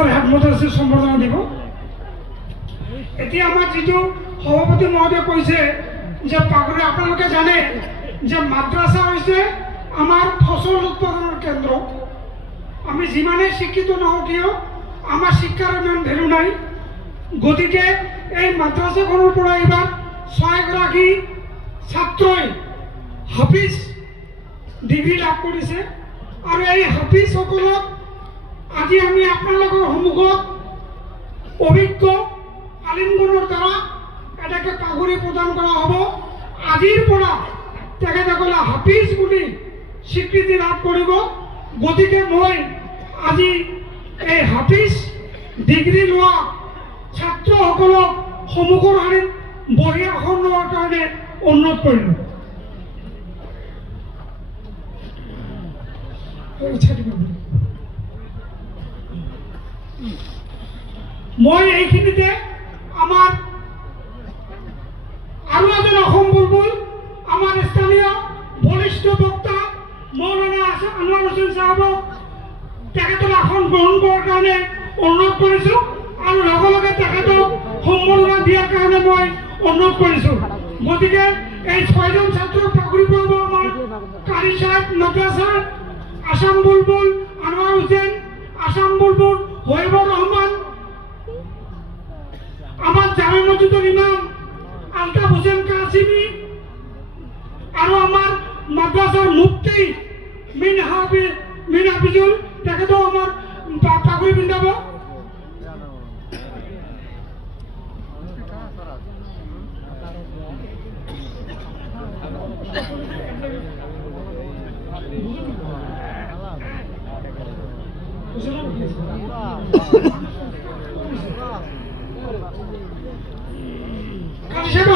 মাদ্ৰাসাৰ head মোদাসিৰ সম্বৰ্ধনা দিব। এতিয়া আমাৰ যেটো সভাপতি মহোদয় কৈছে যে পাগুৰি আপোনালোকে জানে যে মাদ্রাসা হয়েছে আমার ফসল উৎপাদনের কেন্দ্র। আমি যিমানে শিক্ষিত নহওঁ কিয় আমার শিক্ষার ইমান ভ্যালু নাই। গতিকে এই মাদ্ৰাসাখনৰ পৰা এবাৰ 6 গৰাকী ছাত্ৰই হাফিজ ডিগ্ৰী লাভ কৰিছে আৰু এই হাফিজসকলক আজি আমি আপোনালোকৰ সন্মুখত অভিজ্ঞ আলিমগণৰ দ্বাৰা এটাকে পাগুৰি প্ৰদান কৰা হ'ব। আজিৰ পৰা তেখেতসকলে হাফিজ বুলি স্বীকৃতি লাভ কৰিব। গতিকে মই আজি এই হাফিজ ডিগ্ৰী লোৱা ছাত্ৰসকলক সন্মুখৰ শাৰীত বহি আসন লোৱাৰ কাৰণে অনুৰোধ কৰিলোঁ। মই এইখিনিতে আমাৰ আৰো একজন অসম বুলবুল আমাৰ স্থানীয় বৰিষ্ঠ বক্তা মৌলানা আনোয়াৰ হোসেন সাহেবক তেখেতৰ আসন গ্রহণ করার কারণে অনুরোধ করেছো আর লগে লগে তেখেতক সম্বর্ধনা দিয়ার কারণে মই অনুরোধ করেছো। গতিকে এই 6 জন ছাত্র পাগুৰি পৰাব আমার কারি সাহেব মাদ্রাসা, আসাম বুলবুল আনোয়ার হোসেন, আসাম বুলবুল হবিবুর রহমান, আমার জামে মসজিদের ইমাম আলতাফ হোসেন কাসিমি আর আমার মাদ্রাসার মুফতি মিন হাফিজুল তেখেতও আমার পাগুৰি পিন্ধাব। কালি সাহেব